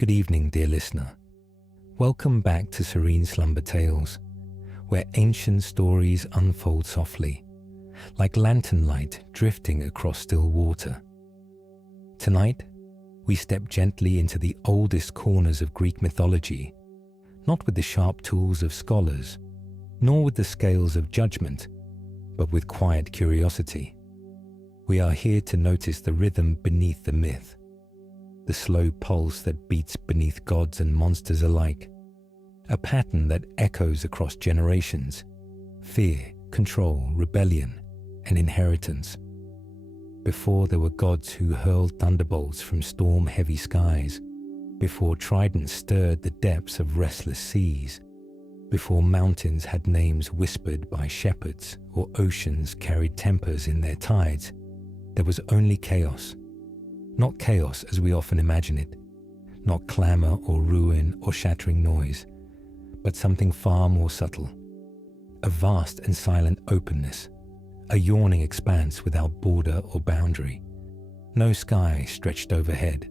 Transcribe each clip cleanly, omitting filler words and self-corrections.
Good evening, dear listener. Welcome back to Serene Slumber Tales, where ancient stories unfold softly, like lantern light drifting across still water. Tonight, we step gently into the oldest corners of Greek mythology, not with the sharp tools of scholars, nor with the scales of judgment, but with quiet curiosity. We are here to notice the rhythm beneath the myth, the slow pulse that beats beneath gods and monsters alike, a pattern that echoes across generations: fear, control, rebellion, and inheritance. Before there were gods who hurled thunderbolts from storm-heavy skies, before tridents stirred the depths of restless seas, before mountains had names whispered by shepherds or oceans carried tempers in their tides, there was only chaos. Not chaos as we often imagine it, not clamor or ruin or shattering noise, but something far more subtle. A vast and silent openness, a yawning expanse without border or boundary. No sky stretched overhead,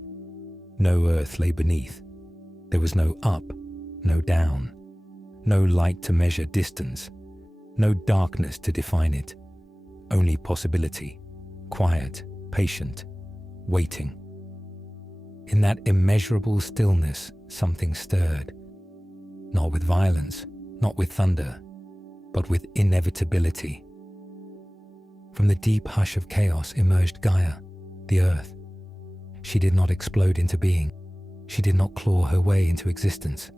no earth lay beneath. There was no up, no down, no light to measure distance, no darkness to define it, only possibility, quiet, patient, waiting. In that immeasurable stillness, something stirred, not with violence, not with thunder, but with inevitability. From the deep hush of chaos emerged Gaia, the earth. She did not explode into being. She did not claw her way into existence.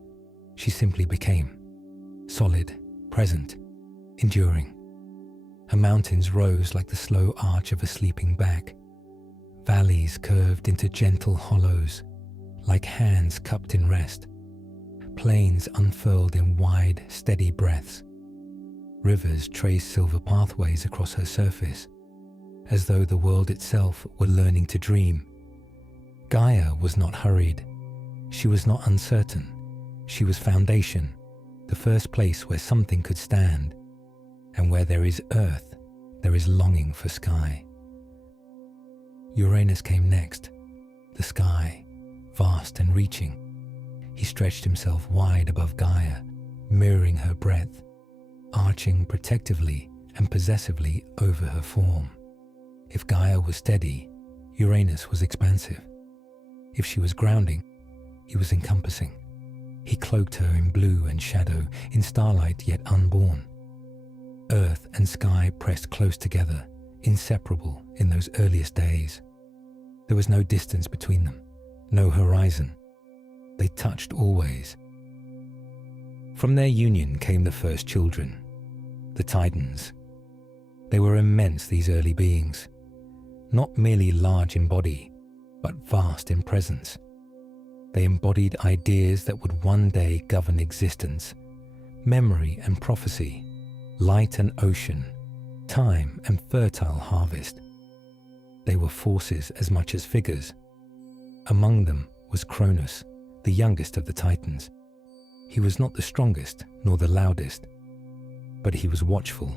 She simply became solid, present, enduring. Her mountains rose like the slow arch of a sleeping back. Valleys curved into gentle hollows, like hands cupped in rest. Plains unfurled in wide, steady breaths. Rivers traced silver pathways across her surface, as though the world itself were learning to dream. Gaia was not hurried. She was not uncertain. She was foundation, the first place where something could stand. And where there is earth, there is longing for sky. Uranus came next, the sky, vast and reaching. He stretched himself wide above Gaia, mirroring her breadth, arching protectively and possessively over her form. If Gaia was steady, Uranus was expansive. If she was grounding, he was encompassing. He cloaked her in blue and shadow, in starlight yet unborn. Earth and sky pressed close together, inseparable in those earliest days. There was no distance between them, no horizon. They touched always. From their union came the first children, the Titans. They were immense, these early beings, not merely large in body, but vast in presence. They embodied ideas that would one day govern existence, memory and prophecy, light and ocean, time and fertile harvest. They were forces as much as figures. Among them was Cronus, the youngest of the Titans. He was not the strongest nor the loudest, but he was watchful.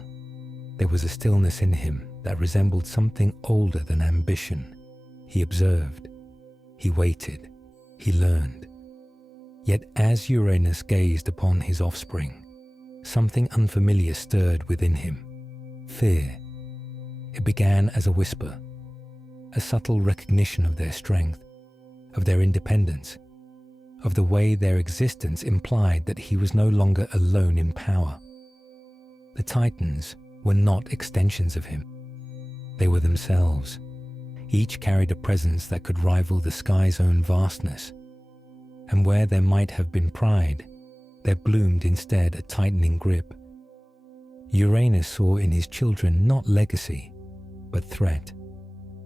There was a stillness in him that resembled something older than ambition. He observed, he waited, he learned. Yet as Uranus gazed upon his offspring, something unfamiliar stirred within him. Fear. It began as a whisper, a subtle recognition of their strength, of their independence, of the way their existence implied that he was no longer alone in power. The Titans were not extensions of him. They were themselves. Each carried a presence that could rival the sky's own vastness. And where there might have been pride, there bloomed instead a tightening grip. Uranus saw in his children not legacy, but threat.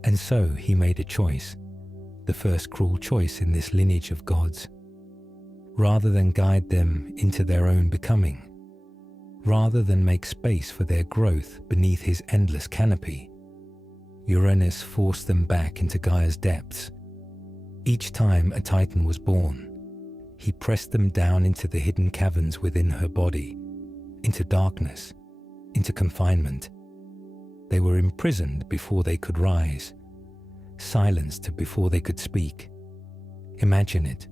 And so he made a choice, the first cruel choice in this lineage of gods. Rather than guide them into their own becoming, rather than make space for their growth beneath his endless canopy, Uranus forced them back into Gaia's depths. Each time a Titan was born, he pressed them down into the hidden caverns within her body, into darkness, into confinement. They were imprisoned before they could rise, silenced before they could speak. Imagine it,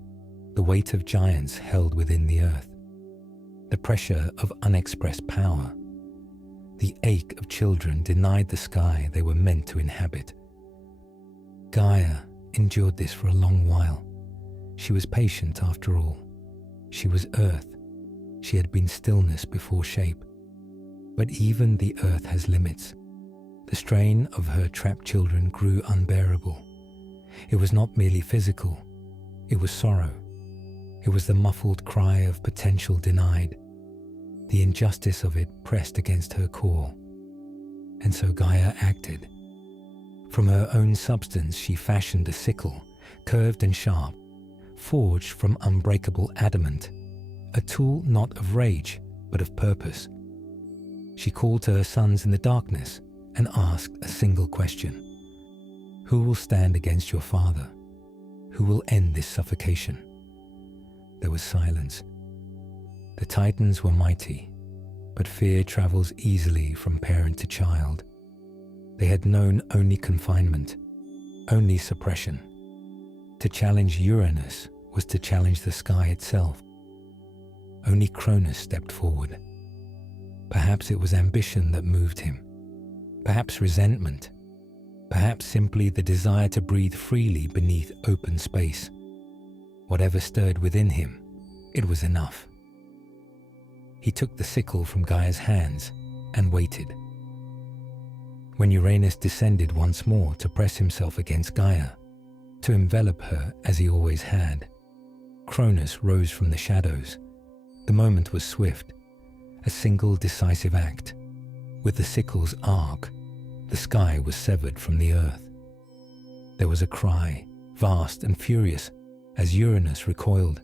the weight of giants held within the earth, the pressure of unexpressed power, the ache of children denied the sky they were meant to inhabit. Gaia endured this for a long while. She was patient after all. She was earth. She had been stillness before shape. But even the earth has limits. The strain of her trapped children grew unbearable. It was not merely physical. It was sorrow. It was the muffled cry of potential denied. The injustice of it pressed against her core. And so Gaia acted. From her own substance she fashioned a sickle, curved and sharp, forged from unbreakable adamant, a tool not of rage, but of purpose. She called to her sons in the darkness and asked a single question. Who will stand against your father? Who will end this suffocation? There was silence. The Titans were mighty, but fear travels easily from parent to child. They had known only confinement, only suppression. To challenge Uranus was to challenge the sky itself. Only Cronus stepped forward. Perhaps it was ambition that moved him, perhaps resentment, perhaps simply the desire to breathe freely beneath open space. Whatever stirred within him, it was enough. He took the sickle from Gaia's hands and waited. When Uranus descended once more to press himself against Gaia, to envelop her as he always had, Cronus rose from the shadows. The moment was swift, a single decisive act. With the sickle's arc, the sky was severed from the earth. There was a cry, vast and furious, as Uranus recoiled.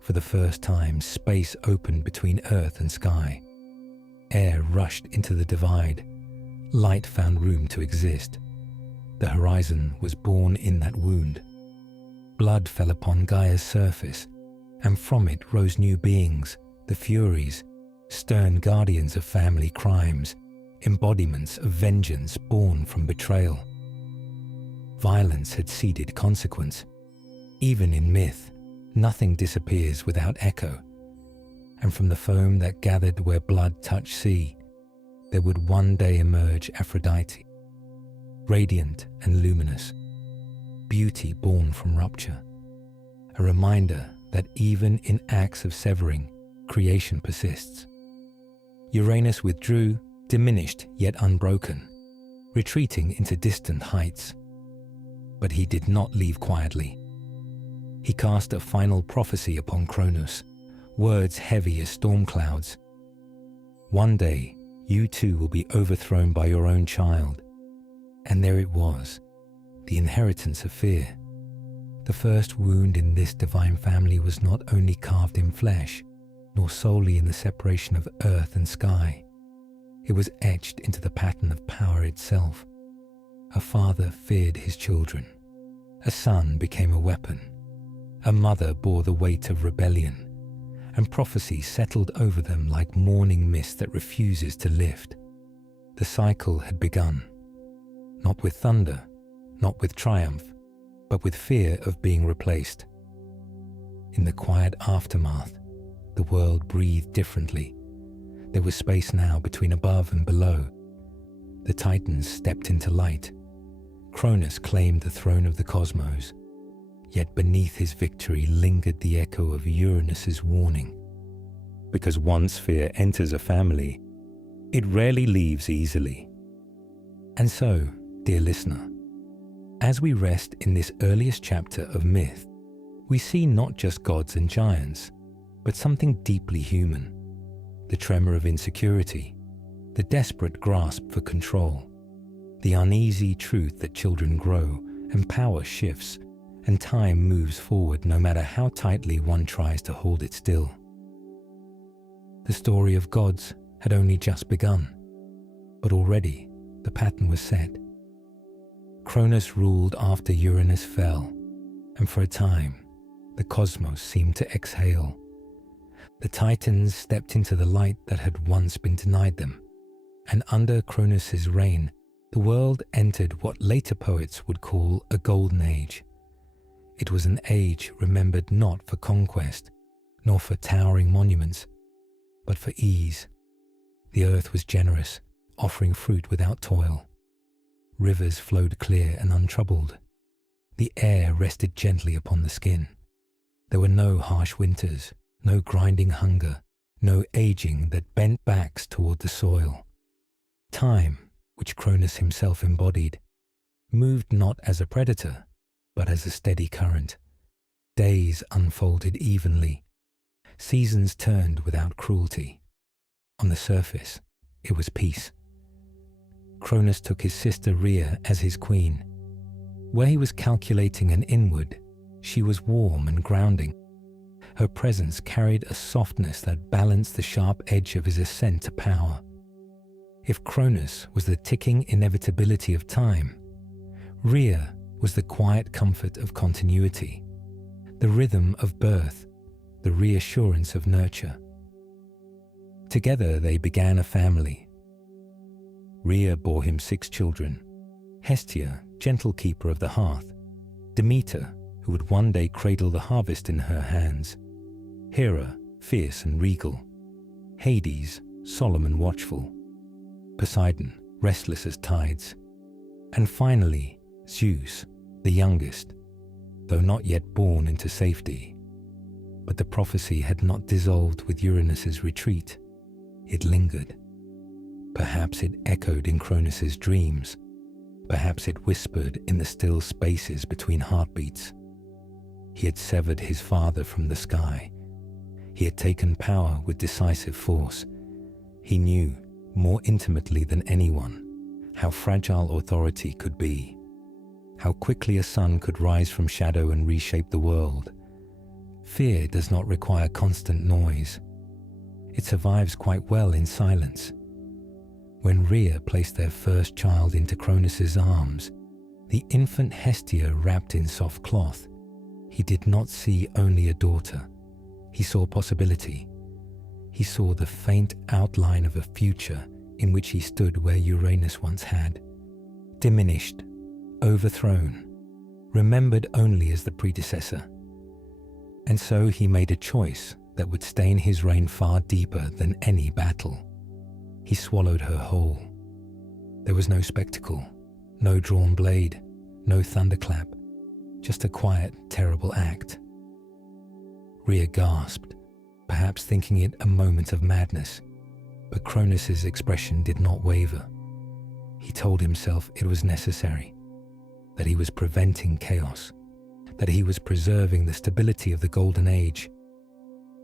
For the first time, space opened between earth and sky. Air rushed into the divide. Light found room to exist. The horizon was born in that wound. Blood fell upon Gaia's surface, and from it rose new beings, the Furies, stern guardians of family crimes, embodiments of vengeance born from betrayal. Violence had seeded consequence. Even in myth, nothing disappears without echo, and from the foam that gathered where blood touched sea, there would one day emerge Aphrodite, radiant and luminous, beauty born from rupture, a reminder that even in acts of severing, creation persists. Uranus withdrew, diminished yet unbroken, retreating into distant heights. But he did not leave quietly. He cast a final prophecy upon Cronus, words heavy as storm clouds. One day, you too will be overthrown by your own child. And there it was, the inheritance of fear. The first wound in this divine family was not only carved in flesh, nor solely in the separation of earth and sky. It was etched into the pattern of power itself. A father feared his children. A son became a weapon. A mother bore the weight of rebellion, and prophecy settled over them like morning mist that refuses to lift. The cycle had begun, not with thunder, not with triumph, but with fear of being replaced. In the quiet aftermath, the world breathed differently. There was space now between above and below. The Titans stepped into light. Cronus claimed the throne of the cosmos. Yet beneath his victory lingered the echo of Uranus's warning. Because once fear enters a family, it rarely leaves easily. And so, dear listener, as we rest in this earliest chapter of myth, we see not just gods and giants, but something deeply human. The tremor of insecurity, the desperate grasp for control, the uneasy truth that children grow and power shifts and time moves forward no matter how tightly one tries to hold it still. The story of gods had only just begun, but already the pattern was set. Cronus ruled after Uranus fell, and for a time the cosmos seemed to exhale. The Titans stepped into the light that had once been denied them, and under Cronus's reign, the world entered what later poets would call a golden age. It was an age remembered not for conquest, nor for towering monuments, but for ease. The earth was generous, offering fruit without toil. Rivers flowed clear and untroubled. The air rested gently upon the skin. There were no harsh winters, no grinding hunger, no aging that bent backs toward the soil. Time, which Cronus himself embodied, moved not as a predator, but as a steady current. Days unfolded evenly. Seasons turned without cruelty. On the surface, it was peace. Cronus took his sister Rhea as his queen. Where he was calculating and inward, she was warm and grounding. Her presence carried a softness that balanced the sharp edge of his ascent to power. If Cronus was the ticking inevitability of time, Rhea was the quiet comfort of continuity, the rhythm of birth, the reassurance of nurture. Together they began a family. Rhea bore him 6 children: Hestia, gentle keeper of the hearth; Demeter, who would one day cradle the harvest in her hands; Hera, fierce and regal; Hades, solemn and watchful; Poseidon, restless as tides; and finally Zeus, the youngest, though not yet born into safety. But the prophecy had not dissolved with Uranus's retreat. It lingered. Perhaps it echoed in Cronus's dreams. Perhaps it whispered in the still spaces between heartbeats. He had severed his father from the sky. He had taken power with decisive force. He knew, more intimately than anyone, how fragile authority could be, how quickly a sun could rise from shadow and reshape the world. Fear does not require constant noise. It survives quite well in silence. When Rhea placed their first child into Cronus's arms, the infant Hestia wrapped in soft cloth, he did not see only a daughter. He saw possibility. He saw the faint outline of a future in which he stood where Uranus once had, diminished, overthrown, remembered only as the predecessor. And so he made a choice that would stain his reign far deeper than any battle. He swallowed her whole. There was no spectacle, no drawn blade, no thunderclap, just a quiet, terrible act. Rhea gasped, perhaps thinking it a moment of madness, but Cronus's expression did not waver. He told himself it was necessary, that he was preventing chaos, that he was preserving the stability of the Golden Age.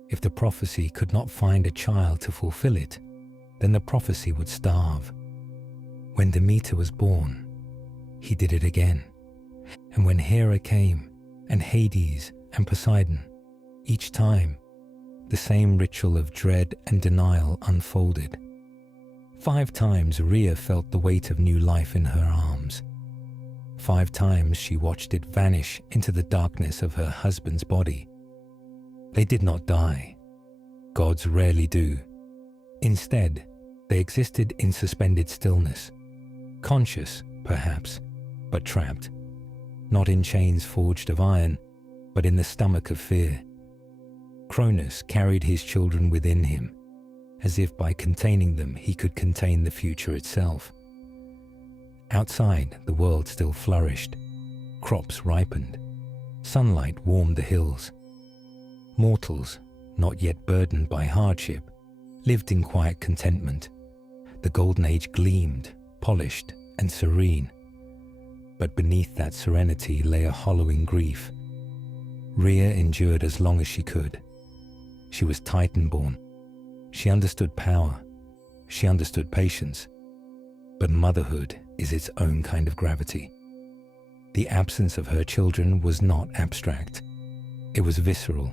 If the prophecy could not find a child to fulfill it, then the prophecy would starve. When Demeter was born, he did it again. And when Hera came, and Hades and Poseidon, each time, the same ritual of dread and denial unfolded. 5 times Rhea felt the weight of new life in her arms. 5 times she watched it vanish into the darkness of her husband's body. They did not die. Gods rarely do. Instead, they existed in suspended stillness, conscious, perhaps, but trapped, not in chains forged of iron, but in the stomach of fear. Cronus carried his children within him, as if by containing them he could contain the future itself. Outside, the world still flourished. Crops ripened. Sunlight warmed the hills. Mortals, not yet burdened by hardship, lived in quiet contentment. The Golden Age gleamed, polished and serene. But beneath that serenity lay a hollowing grief. Rhea endured as long as she could. She was Titan-born. She understood power. She understood patience. But motherhood is its own kind of gravity. The absence of her children was not abstract. It was visceral.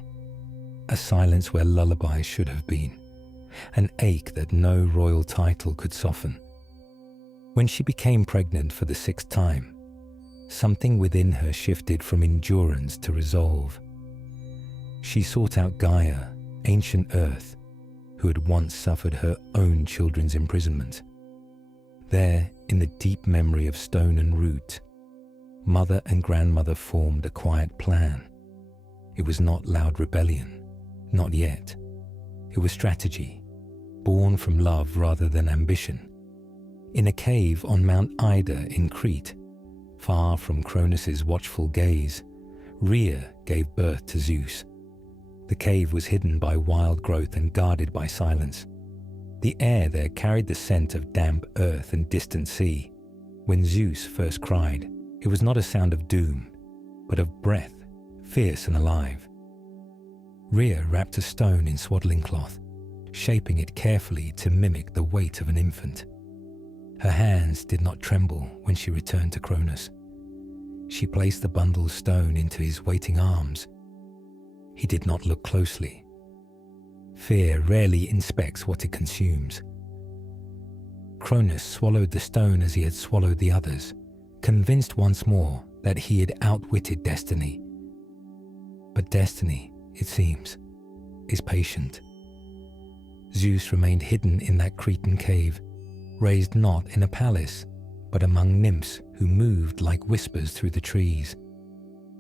A silence where lullabies should have been. An ache that no royal title could soften. When she became pregnant for the 6th time, something within her shifted from endurance to resolve. She sought out Gaia, ancient Earth, who had once suffered her own children's imprisonment. There, in the deep memory of stone and root, mother and grandmother formed a quiet plan. It was not loud rebellion, not yet. It was strategy, born from love rather than ambition. In a cave on Mount Ida in Crete, far from Cronus's watchful gaze, Rhea gave birth to Zeus. The cave was hidden by wild growth and guarded by silence. The air there carried the scent of damp earth and distant sea. When Zeus first cried, it was not a sound of doom, but of breath, fierce and alive. Rhea wrapped a stone in swaddling cloth, shaping it carefully to mimic the weight of an infant. Her hands did not tremble when she returned to Cronus. She placed the bundled stone into his waiting arms. He did not look closely. Fear rarely inspects what it consumes. Cronus swallowed the stone as he had swallowed the others, convinced once more that he had outwitted destiny. But destiny, it seems, is patient. Zeus remained hidden in that Cretan cave, raised not in a palace, but among nymphs who moved like whispers through the trees.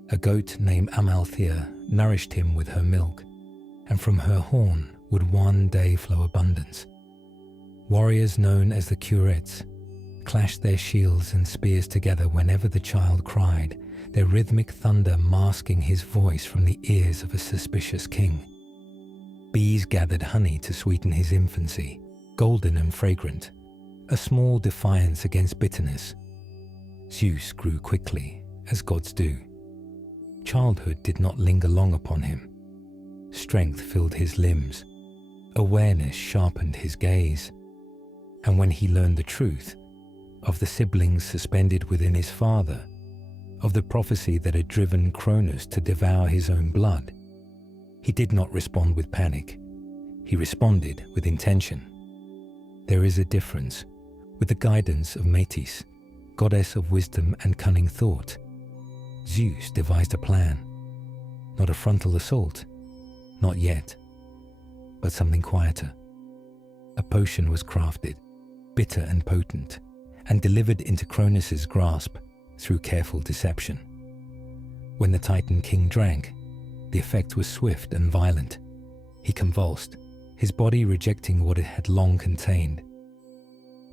A goat named Amalthea nourished him with her milk, and from her horn would one day flow abundance. Warriors known as the Curetes clashed their shields and spears together whenever the child cried, their rhythmic thunder masking his voice from the ears of a suspicious king. Bees gathered honey to sweeten his infancy, golden and fragrant, a small defiance against bitterness. Zeus grew quickly, as gods do. Childhood did not linger long upon him. Strength filled his limbs. Awareness sharpened his gaze. And when he learned the truth of the siblings suspended within his father, of the prophecy that had driven Cronus to devour his own blood, he did not respond with panic. He responded with intention. There is a difference. With the guidance of Metis, goddess of wisdom and cunning thought, Zeus devised a plan. Not a frontal assault, not yet, but something quieter. A potion was crafted, bitter and potent, and delivered into Cronus's grasp through careful deception. When the Titan king drank, the effect was swift and violent. He convulsed, his body rejecting what it had long contained.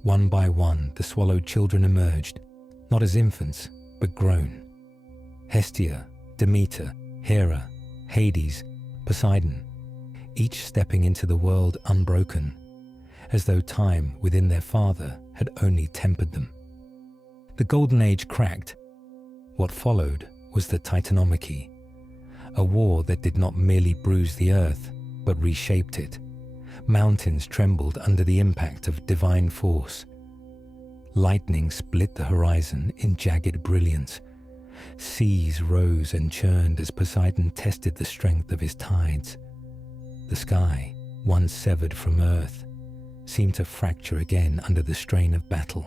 One by one, the swallowed children emerged, not as infants, but grown. Hestia, Demeter, Hera, Hades, Poseidon, each stepping into the world unbroken, as though time within their father had only tempered them. The Golden Age cracked. What followed was the Titanomachy, a war that did not merely bruise the earth, but reshaped it. Mountains trembled under the impact of divine force. Lightning split the horizon in jagged brilliance. Seas rose and churned as Poseidon tested the strength of his tides. The sky, once severed from earth, seemed to fracture again under the strain of battle.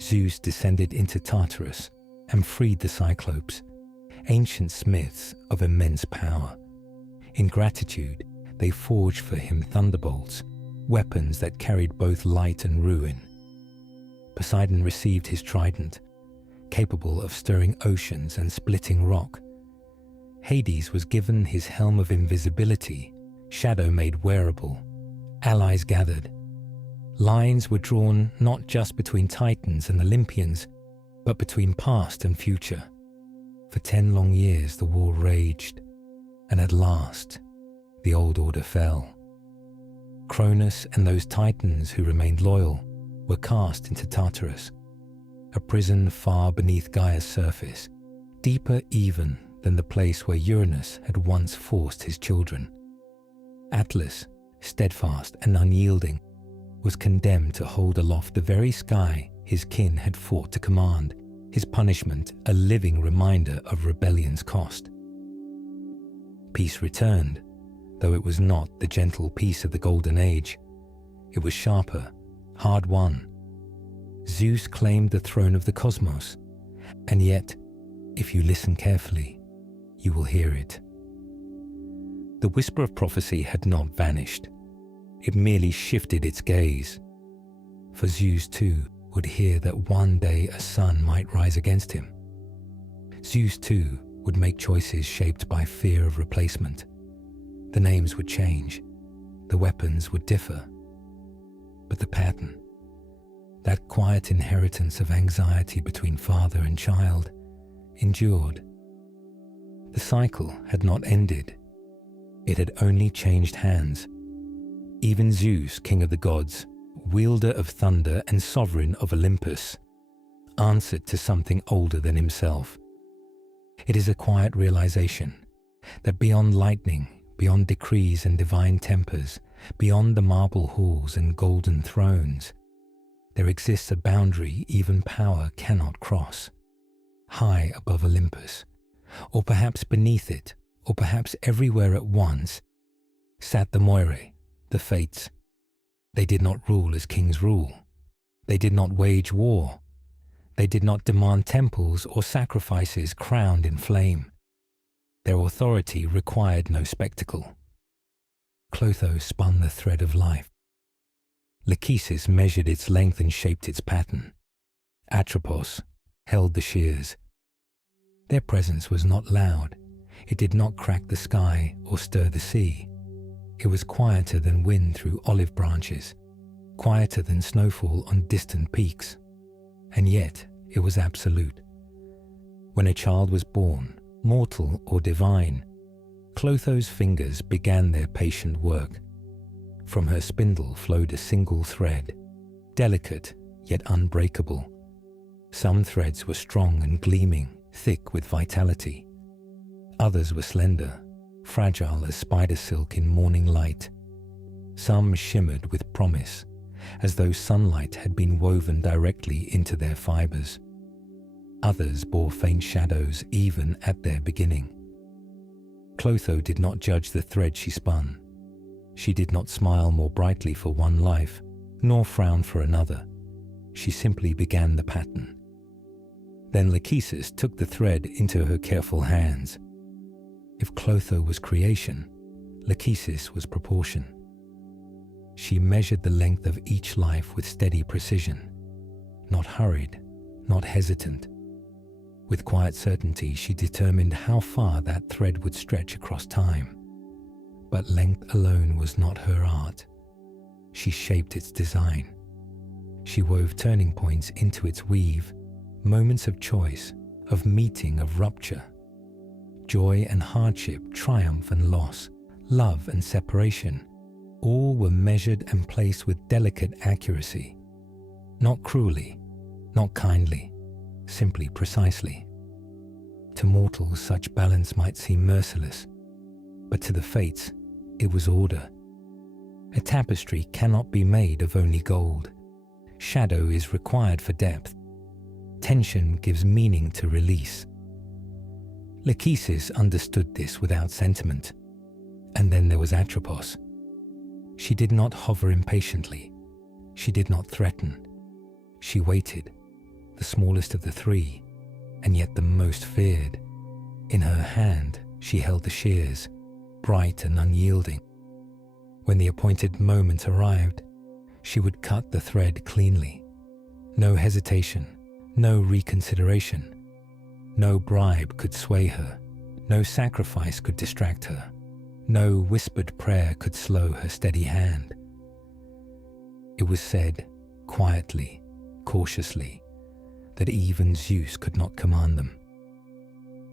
Zeus descended into Tartarus and freed the Cyclopes, ancient smiths of immense power. In gratitude, they forged for him thunderbolts, weapons that carried both light and ruin. Poseidon received his trident, capable of stirring oceans and splitting rock. Hades was given his helm of invisibility, shadow made wearable. Allies gathered. Lines were drawn not just between Titans and Olympians, but between past and future. For 10 long years the war raged, and at last the old order fell. Cronus and those Titans who remained loyal were cast into Tartarus, a prison far beneath Gaia's surface, deeper even than the place where Uranus had once forced his children. Atlas, steadfast and unyielding, was condemned to hold aloft the very sky his kin had fought to command, his punishment a living reminder of rebellion's cost. Peace returned, though it was not the gentle peace of the Golden Age. It was sharper, hard-won. Zeus claimed the throne of the cosmos, and yet, if you listen carefully, you will hear it. The whisper of prophecy had not vanished. It merely shifted its gaze. For Zeus, too, would hear that one day a son might rise against him. Zeus, too, would make choices shaped by fear of replacement. The names would change, the weapons would differ, but the pattern, that quiet inheritance of anxiety between father and child, endured. The cycle had not ended. It had only changed hands. Even Zeus, king of the gods, wielder of thunder and sovereign of Olympus, answered to something older than himself. It is a quiet realization that beyond lightning, beyond decrees and divine tempers, beyond the marble halls and golden thrones, there exists a boundary even power cannot cross. High above Olympus, or perhaps beneath it, or perhaps everywhere at once, sat the Moirae, the Fates. They did not rule as kings rule. They did not wage war. They did not demand temples or sacrifices crowned in flame. Their authority required no spectacle. Clotho spun the thread of life. Lachesis measured its length and shaped its pattern. Atropos held the shears. Their presence was not loud. It did not crack the sky or stir the sea. It was quieter than wind through olive branches, quieter than snowfall on distant peaks. And yet it was absolute. When a child was born, mortal or divine, Clotho's fingers began their patient work. From her spindle flowed a single thread, delicate yet unbreakable. Some threads were strong and gleaming, thick with vitality. Others were slender, fragile as spider silk in morning light. Some shimmered with promise, as though sunlight had been woven directly into their fibers. Others bore faint shadows even at their beginning. Clotho did not judge the thread she spun. She did not smile more brightly for one life, nor frown for another. She simply began the pattern. Then Lachesis took the thread into her careful hands. If Clotho was creation, Lachesis was proportion. She measured the length of each life with steady precision, not hurried, not hesitant. With quiet certainty, she determined how far that thread would stretch across time. But length alone was not her art. She shaped its design. She wove turning points into its weave, moments of choice, of meeting, of rupture. Joy and hardship, triumph and loss, love and separation, all were measured and placed with delicate accuracy. Not cruelly, not kindly, simply precisely. To mortals such balance might seem merciless, but to the Fates it was order. A tapestry cannot be made of only gold. Shadow is required for depth. Tension gives meaning to release. Lachesis understood this without sentiment. And then there was Atropos. She did not hover impatiently. She did not threaten. She waited, the smallest of the three, and yet the most feared. In her hand, she held the shears, bright and unyielding. When the appointed moment arrived, she would cut the thread cleanly. No hesitation, no reconsideration. No bribe could sway her. No sacrifice could distract her. No whispered prayer could slow her steady hand. It was said, quietly, cautiously, that even Zeus could not command them.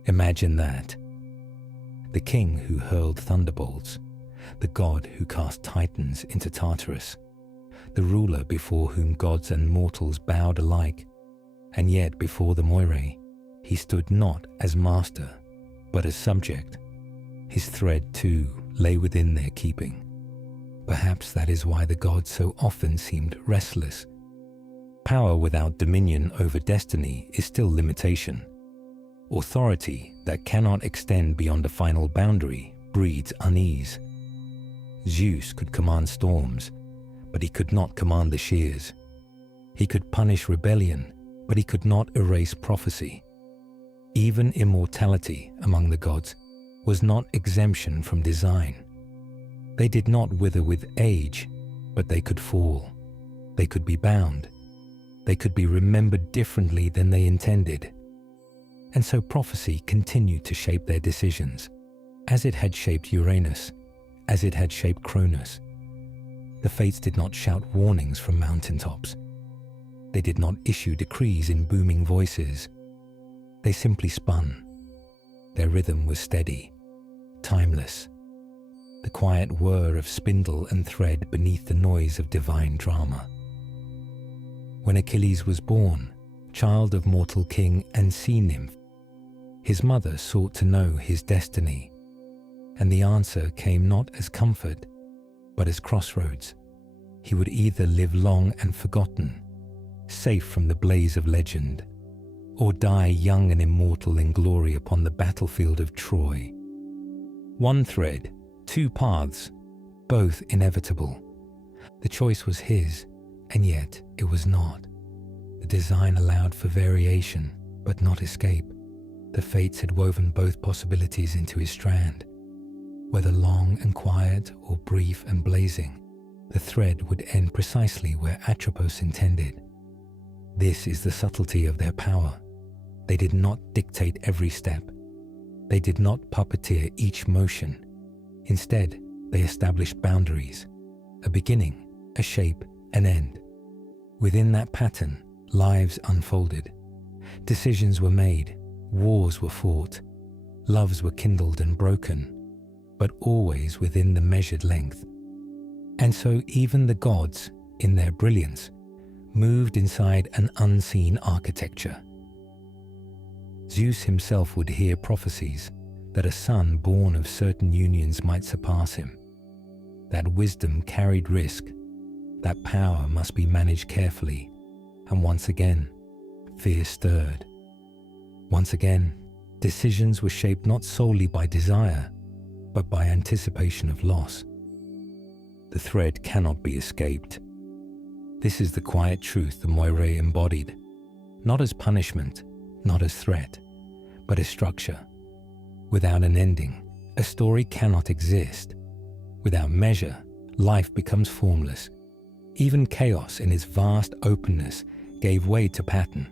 Imagine that. The king who hurled thunderbolts, the god who cast titans into Tartarus, the ruler before whom gods and mortals bowed alike, and yet before the Moirae, he stood not as master, but as subject. His thread, too, lay within their keeping. Perhaps that is why the gods so often seemed restless. Power without dominion over destiny is still limitation. Authority that cannot extend beyond a final boundary breeds unease. Zeus could command storms, but he could not command the shears. He could punish rebellion, but he could not erase prophecy. Even immortality among the gods was not exemption from design. They did not wither with age, but they could fall. They could be bound. they could be remembered differently than they intended. And so prophecy continued to shape their decisions, as it had shaped Uranus, as it had shaped Cronus. The fates did not shout warnings from mountaintops. They did not issue decrees in booming voices. They simply spun. Their rhythm was steady, timeless, the quiet whir of spindle and thread beneath the noise of divine drama. When Achilles was born, child of mortal king and sea nymph, his mother sought to know his destiny, and the answer came not as comfort, but as crossroads. He would either live long and forgotten, safe from the blaze of legend, or die young and immortal in glory upon the battlefield of Troy. One thread, two paths, both inevitable. The choice was his, and yet it was not. The design allowed for variation, but not escape. The fates had woven both possibilities into his strand. Whether long and quiet or brief and blazing, the thread would end precisely where Atropos intended. This is the subtlety of their power. They did not dictate every step. They did not puppeteer each motion. Instead, they established boundaries, a beginning, a shape, an end. Within that pattern, lives unfolded. Decisions were made, wars were fought, loves were kindled and broken, but always within the measured length. And so even the gods, in their brilliance, moved inside an unseen architecture. Zeus himself would hear prophecies that a son born of certain unions might surpass him. That wisdom carried risk, that power must be managed carefully, and once again, fear stirred. Once again, decisions were shaped not solely by desire, but by anticipation of loss. The thread cannot be escaped. This is the quiet truth the Moirae embodied, not as punishment, not as threat, but as structure. Without an ending, a story cannot exist. Without measure, life becomes formless. Even chaos in its vast openness gave way to pattern.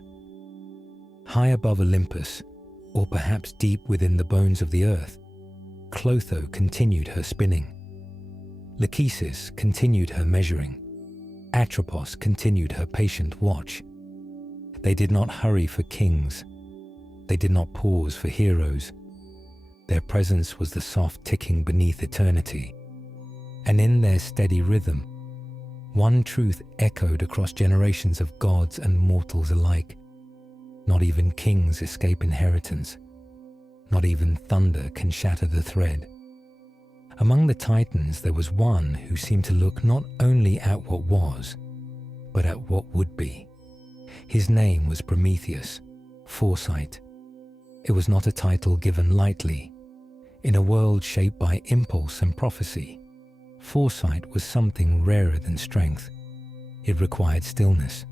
High above Olympus, or perhaps deep within the bones of the earth, Clotho continued her spinning. Lachesis continued her measuring. Atropos continued her patient watch. They did not hurry for kings. They did not pause for heroes. Their presence was the soft ticking beneath eternity. And in their steady rhythm, one truth echoed across generations of gods and mortals alike. Not even kings escape inheritance. Not even thunder can shatter the thread. Among the Titans, there was one who seemed to look not only at what was, but at what would be. His name was Prometheus, Foresight. It was not a title given lightly. In a world shaped by impulse and prophecy, foresight was something rarer than strength. It required stillness.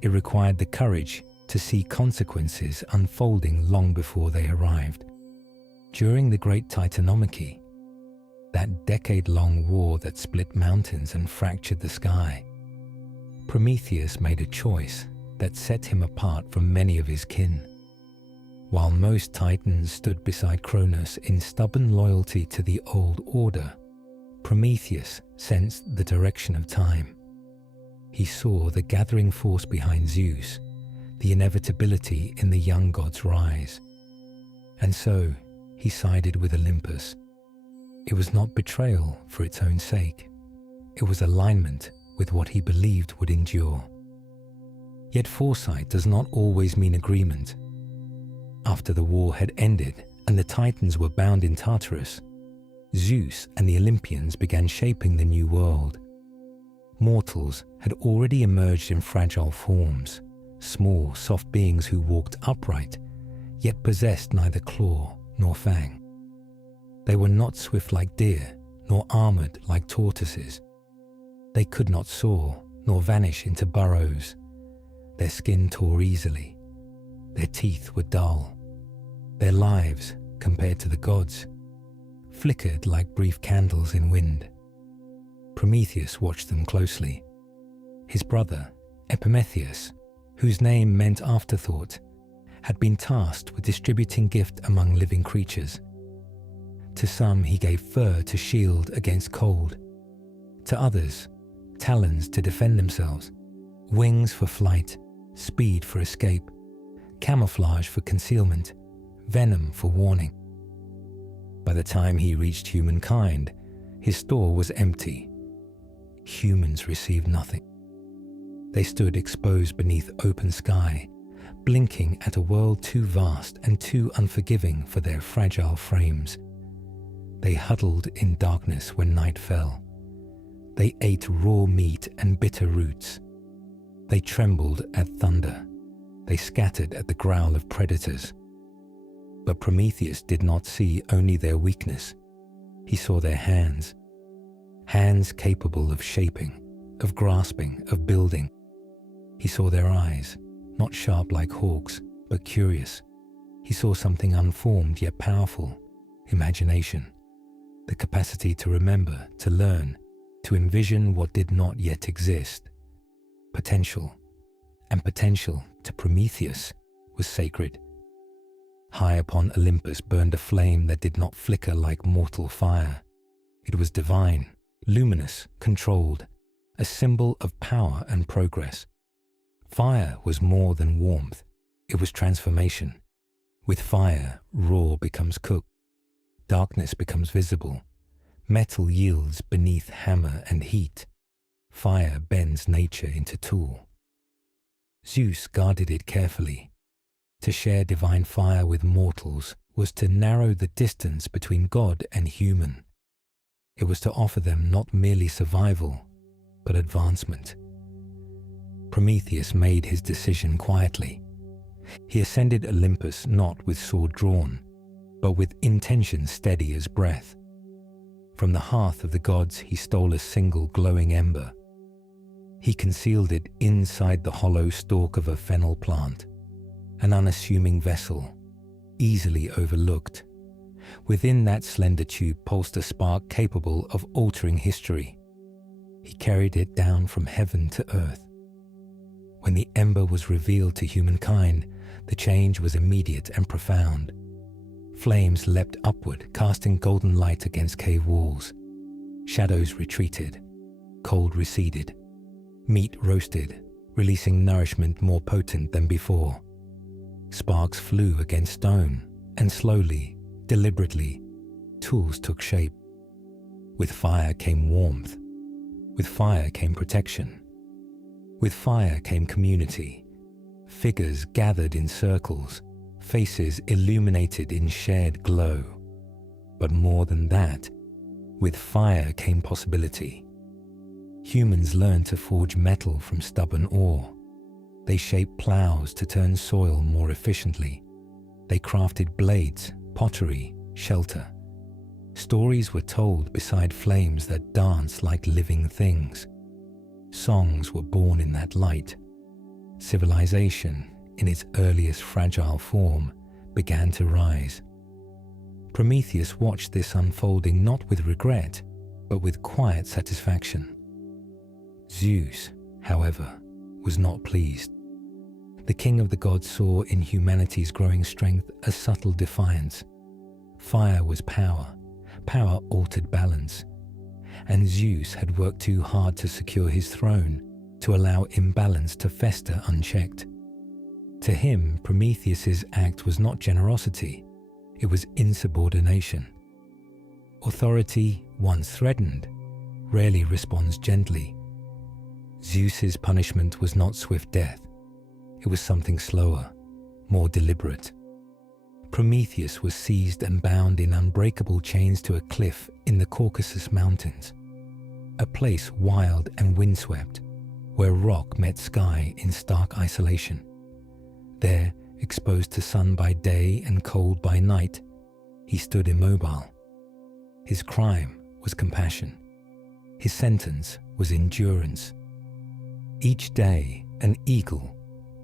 It required the courage to see consequences unfolding long before they arrived. During the Great Titanomachy, that decade-long war that split mountains and fractured the sky, Prometheus made a choice that set him apart from many of his kin. While most Titans stood beside Cronus in stubborn loyalty to the old order, Prometheus sensed the direction of time. He saw the gathering force behind Zeus, the inevitability in the young god's rise. And so he sided with Olympus. It was not betrayal for its own sake. It was alignment with what he believed would endure. Yet foresight does not always mean agreement. After the war had ended and the Titans were bound in Tartarus, Zeus and the Olympians began shaping the new world. Mortals had already emerged in fragile forms, small, soft beings who walked upright, yet possessed neither claw nor fang. They were not swift like deer, nor armored like tortoises. They could not soar, nor vanish into burrows. Their skin tore easily. Their teeth were dull. Their lives, compared to the gods, flickered like brief candles in wind. Prometheus watched them closely. His brother, Epimetheus, whose name meant afterthought, had been tasked with distributing gift among living creatures. To some he gave fur to shield against cold. To others, talons to defend themselves, wings for flight, speed for escape, camouflage for concealment, venom for warning. By the time he reached humankind, his store was empty. Humans received nothing. They stood exposed beneath open sky, blinking at a world too vast and too unforgiving for their fragile frames. They huddled in darkness when night fell. They ate raw meat and bitter roots. They trembled at thunder. They scattered at the growl of predators. But Prometheus did not see only their weakness. He saw their hands. Hands capable of shaping, of grasping, of building. He saw their eyes, not sharp like hawks, but curious. He saw something unformed yet powerful, imagination, the capacity to remember, to learn, to envision what did not yet exist. Potential, and potential to Prometheus was sacred. High upon Olympus burned a flame that did not flicker like mortal fire. It was divine, luminous, controlled, a symbol of power and progress. Fire was more than warmth, it was transformation. With fire, raw becomes cooked, darkness becomes visible, metal yields beneath hammer and heat, fire bends nature into tool. Zeus guarded it carefully. To share divine fire with mortals was to narrow the distance between God and human. It was to offer them not merely survival, but advancement. Prometheus made his decision quietly. He ascended Olympus not with sword drawn, but with intention steady as breath. From the hearth of the gods he stole a single glowing ember. He concealed it inside the hollow stalk of a fennel plant, an unassuming vessel, easily overlooked. Within that slender tube pulsed a spark capable of altering history. He carried it down from heaven to earth. When the ember was revealed to humankind, the change was immediate and profound. Flames leapt upward, casting golden light against cave walls. Shadows retreated, cold receded. Meat roasted, releasing nourishment more potent than before. Sparks flew against stone, and slowly, deliberately, tools took shape. With fire came warmth. With fire came protection. With fire came community. Figures gathered in circles, faces illuminated in shared glow. But more than that, with fire came possibility. Humans learned to forge metal from stubborn ore. They shaped plows to turn soil more efficiently. They crafted blades, pottery, shelter. Stories were told beside flames that danced like living things. Songs were born in that light. Civilization, in its earliest fragile form, began to rise. Prometheus watched this unfolding not with regret, but with quiet satisfaction. Zeus, however, was not pleased. The king of the gods saw in humanity's growing strength a subtle defiance. Fire was power. Power altered balance. And Zeus had worked too hard to secure his throne, to allow imbalance to fester unchecked. To him, Prometheus's act was not generosity, it was insubordination. Authority, once threatened, rarely responds gently. Zeus's punishment was not swift death. It was something slower, more deliberate. Prometheus was seized and bound in unbreakable chains to a cliff in the Caucasus Mountains, a place wild and windswept, where rock met sky in stark isolation. There, exposed to sun by day and cold by night, he stood immobile. His crime was compassion. His sentence was endurance. Each day, an eagle,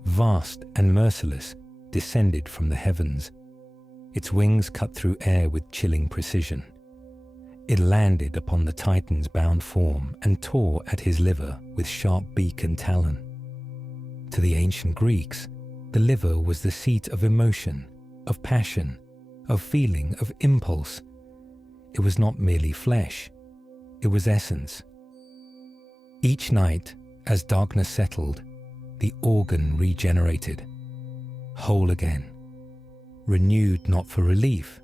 vast and merciless, descended from the heavens. Its wings cut through air with chilling precision. It landed upon the Titan's bound form and tore at his liver with sharp beak and talon. To the ancient Greeks, the liver was the seat of emotion, of passion, of feeling, of impulse. It was not merely flesh, it was essence. Each night, as darkness settled, the organ regenerated, whole again, renewed not for relief,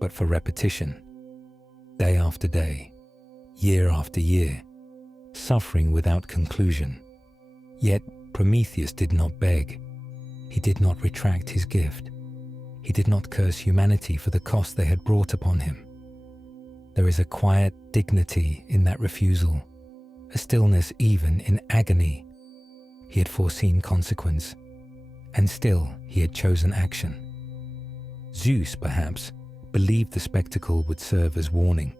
but for repetition. Day after day, year after year, suffering without conclusion. Yet Prometheus did not beg. He did not retract his gift. He did not curse humanity for the cost they had brought upon him. There is a quiet dignity in that refusal, a stillness even in agony. He had foreseen consequence, and still he had chosen action. Zeus, perhaps, believed the spectacle would serve as warning.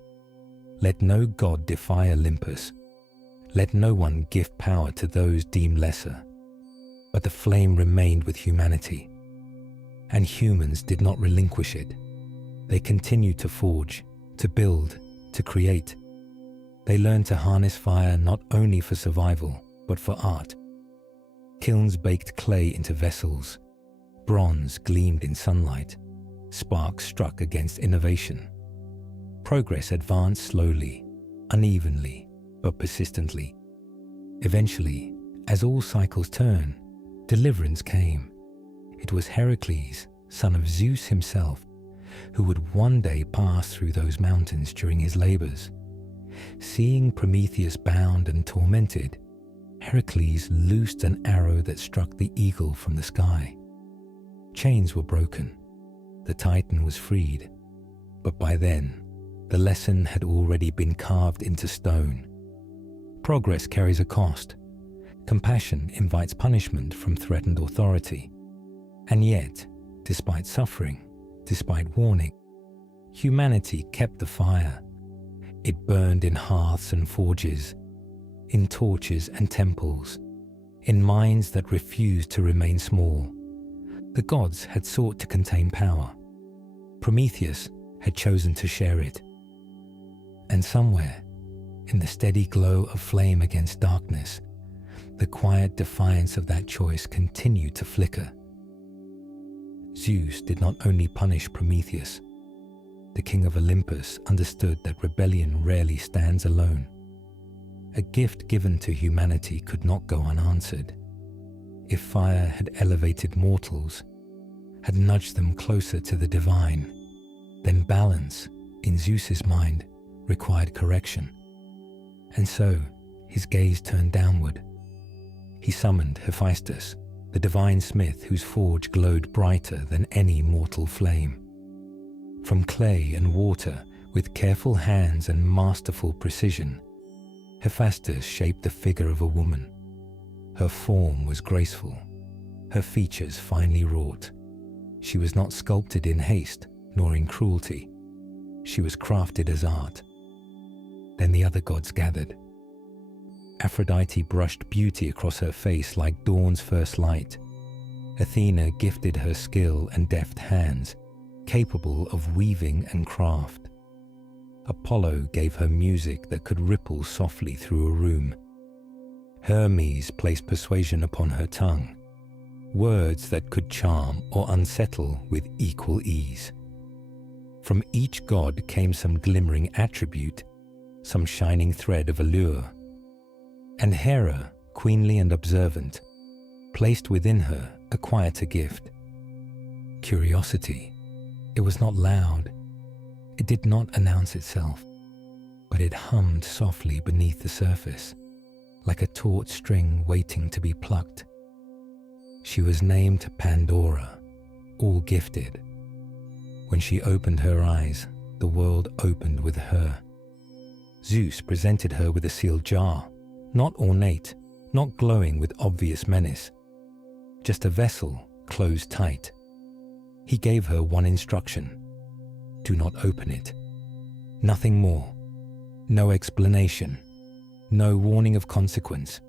Let no god defy Olympus. Let no one give power to those deemed lesser. But the flame remained with humanity, and humans did not relinquish it. They continued to forge, to build, to create. They learned to harness fire not only for survival, but for art. Kilns baked clay into vessels. Bronze gleamed in sunlight. Sparks struck against innovation. Progress advanced slowly, unevenly, but persistently. Eventually, as all cycles turn, deliverance came. It was Heracles, son of Zeus himself, who would one day pass through those mountains during his labors. Seeing Prometheus bound and tormented, Heracles loosed an arrow that struck the eagle from the sky. Chains were broken. The Titan was freed. But by then, the lesson had already been carved into stone. Progress carries a cost. Compassion invites punishment from threatened authority. And yet, despite suffering, despite warning, humanity kept the fire. It burned in hearths and forges, in torches and temples, in minds that refused to remain small. The gods had sought to contain power. Prometheus had chosen to share it. And somewhere, in the steady glow of flame against darkness, the quiet defiance of that choice continued to flicker. Zeus did not only punish Prometheus. The king of Olympus understood that rebellion rarely stands alone. A gift given to humanity could not go unanswered. If fire had elevated mortals, had nudged them closer to the divine, then balance, in Zeus's mind, required correction. And so, his gaze turned downward. He summoned Hephaestus, the divine smith whose forge glowed brighter than any mortal flame. From clay and water, with careful hands and masterful precision, Hephaestus shaped the figure of a woman. Her form was graceful, her features finely wrought. She was not sculpted in haste, nor in cruelty. She was crafted as art. Then the other gods gathered. Aphrodite brushed beauty across her face like dawn's first light. Athena gifted her skill and deft hands, capable of weaving and craft. Apollo gave her music that could ripple softly through a room. Hermes placed persuasion upon her tongue, words that could charm or unsettle with equal ease. From each god came some glimmering attribute, some shining thread of allure. And Hera, queenly and observant, placed within her a quieter gift. Curiosity. It was not loud. It did not announce itself, but it hummed softly beneath the surface, like a taut string waiting to be plucked. She was named Pandora, all gifted. When she opened her eyes, the world opened with her. Zeus presented her with a sealed jar, not ornate, not glowing with obvious menace, just a vessel closed tight. He gave her one instruction: do not open it. Nothing more. No explanation. No warning of consequence.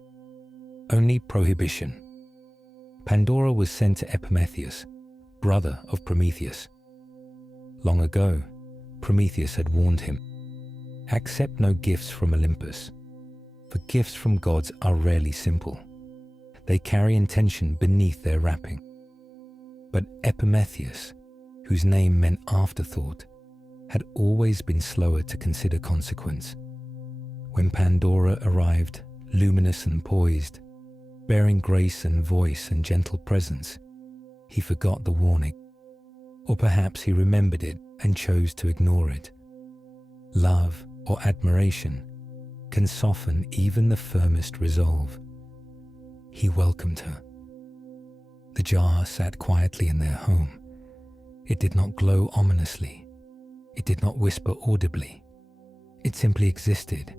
Only prohibition. Pandora was sent to Epimetheus, brother of Prometheus. Long ago, Prometheus had warned him, accept no gifts from Olympus, for gifts from gods are rarely simple. They carry intention beneath their wrapping. But Epimetheus, whose name meant afterthought, had always been slower to consider consequence. When Pandora arrived, luminous and poised, bearing grace and voice and gentle presence, he forgot the warning. Or perhaps he remembered it and chose to ignore it. Love or admiration can soften even the firmest resolve. He welcomed her. The jar sat quietly in their home. It did not glow ominously. It did not whisper audibly. It simply existed,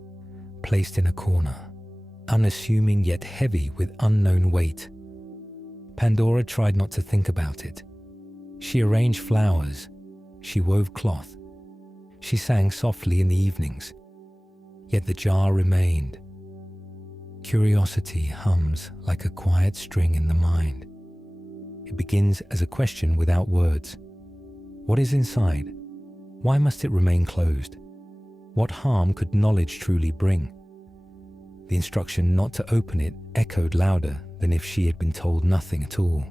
placed in a corner, unassuming yet heavy with unknown weight. Pandora tried not to think about it. She arranged flowers. She wove cloth. She sang softly in the evenings. Yet the jar remained. Curiosity hums like a quiet string in the mind. It begins as a question without words. What is inside? Why must it remain closed? What harm could knowledge truly bring? The instruction not to open it echoed louder than if she had been told nothing at all.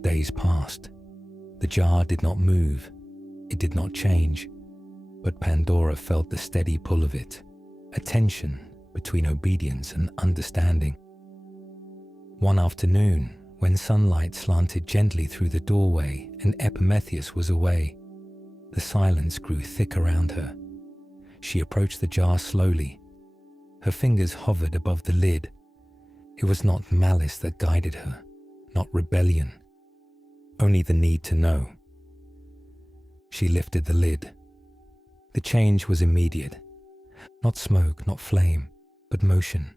Days passed. The jar did not move. It did not change. But Pandora felt the steady pull of it, a tension between obedience and understanding. One afternoon, when sunlight slanted gently through the doorway and Epimetheus was away, the silence grew thick around her. She approached the jar slowly. Her fingers hovered above the lid. It was not malice that guided her, not rebellion, only the need to know. She lifted the lid. The change was immediate. Not smoke, not flame, but motion.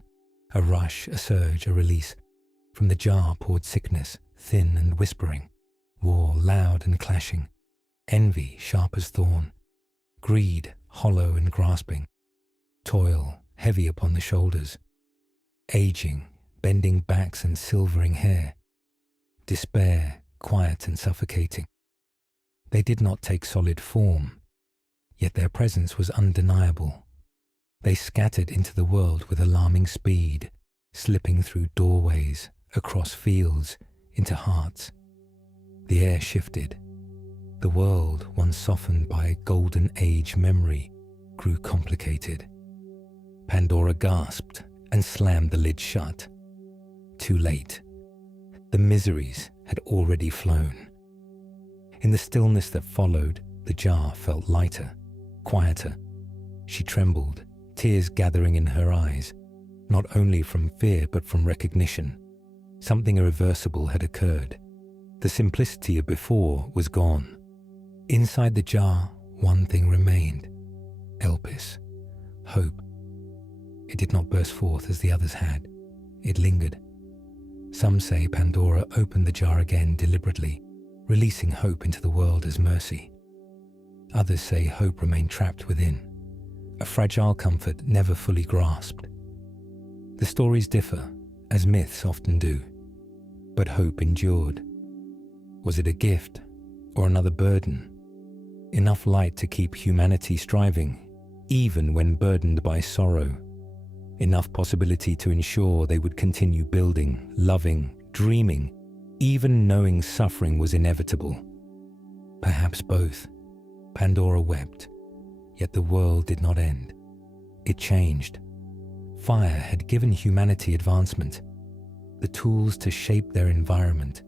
A rush, a surge, a release. From the jar poured sickness, thin and whispering. War, loud and clashing. Envy, sharp as thorn. Greed, hollow and grasping. Toil, heavy upon the shoulders. Aging, bending backs and silvering hair. Despair, quiet and suffocating. They did not take solid form, yet their presence was undeniable. They scattered into the world with alarming speed, slipping through doorways, across fields, into hearts. The air shifted. The world, once softened by a golden age memory, grew complicated. Pandora gasped and slammed the lid shut. Too late. The miseries had already flown. In the stillness that followed, the jar felt lighter, quieter. She trembled, tears gathering in her eyes, not only from fear but from recognition. Something irreversible had occurred. The simplicity of before was gone. Inside the jar, one thing remained: Olympus, hope. It did not burst forth as the others had. It lingered. Some say Pandora opened the jar again deliberately, releasing hope into the world as mercy. Others say hope remained trapped within, a fragile comfort never fully grasped. The stories differ, as myths often do, but hope endured. Was it a gift or another burden? Enough light to keep humanity striving, even when burdened by sorrow. Enough possibility to ensure they would continue building, loving, dreaming, even knowing suffering was inevitable. Perhaps both. Pandora wept, yet the world did not end. It changed. Fire had given humanity advancement, the tools to shape their environment,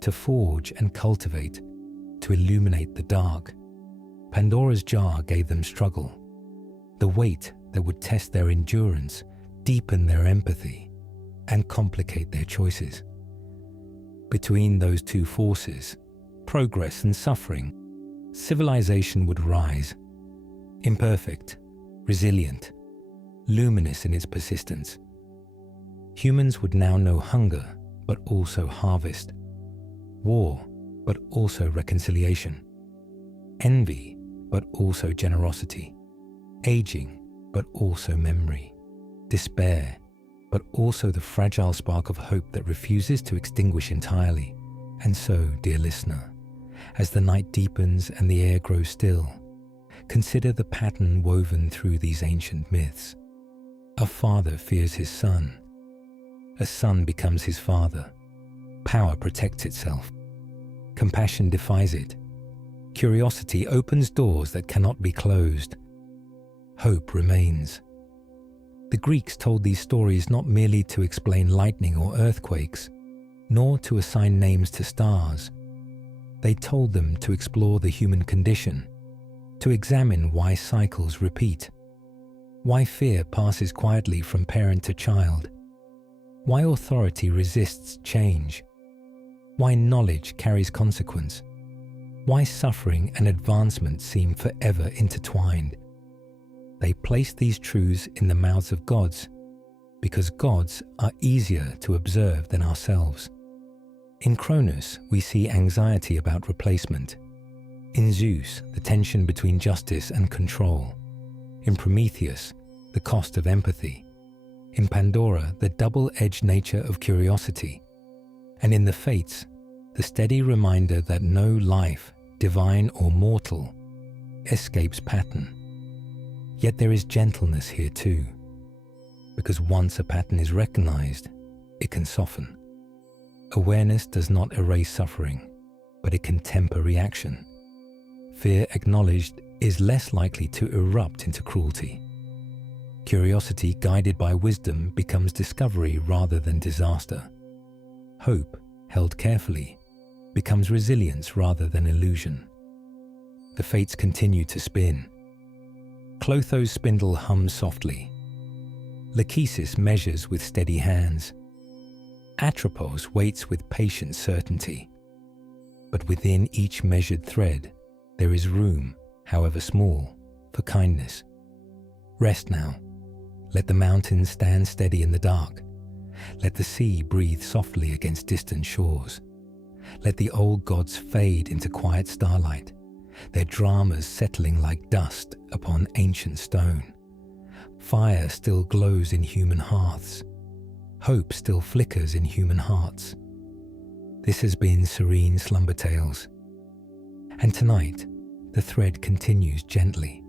to forge and cultivate, to illuminate the dark. Pandora's jar gave them struggle, the weight that would test their endurance, deepen their empathy, and complicate their choices. Between those two forces, progress and suffering, civilization would rise, imperfect, resilient, luminous in its persistence. Humans would now know hunger, but also harvest, war, but also reconciliation, envy, but also generosity, aging, but also memory, despair, but also the fragile spark of hope that refuses to extinguish entirely. And so, dear listener, as the night deepens and the air grows still, consider the pattern woven through these ancient myths. A father fears his son. A son becomes his father. Power protects itself. Compassion defies it. Curiosity opens doors that cannot be closed. Hope remains. The Greeks told these stories not merely to explain lightning or earthquakes, nor to assign names to stars. They told them to explore the human condition, to examine why cycles repeat, why fear passes quietly from parent to child, why authority resists change, why knowledge carries consequence, why suffering and advancement seem forever intertwined. They placed these truths in the mouths of gods because gods are easier to observe than ourselves. In Cronus, we see anxiety about replacement. In Zeus, the tension between justice and control. In Prometheus, the cost of empathy. In Pandora, the double-edged nature of curiosity. And in the Fates, the steady reminder that no life, divine or mortal, escapes pattern. Yet there is gentleness here too, because once a pattern is recognized, it can soften. Awareness does not erase suffering, but it can temper reaction. Fear acknowledged is less likely to erupt into cruelty. Curiosity guided by wisdom becomes discovery rather than disaster. Hope, held carefully, becomes resilience rather than illusion. The Fates continue to spin. Clotho's spindle hums softly. Lachesis measures with steady hands. Atropos waits with patient certainty. But within each measured thread, there is room, however small, for kindness. Rest now. Let the mountains stand steady in the dark. Let the sea breathe softly against distant shores. Let the old gods fade into quiet starlight, their dramas settling like dust upon ancient stone. Fire still glows in human hearths. Hope still flickers in human hearts. This has been Serene Slumber Tales. And tonight, the thread continues gently.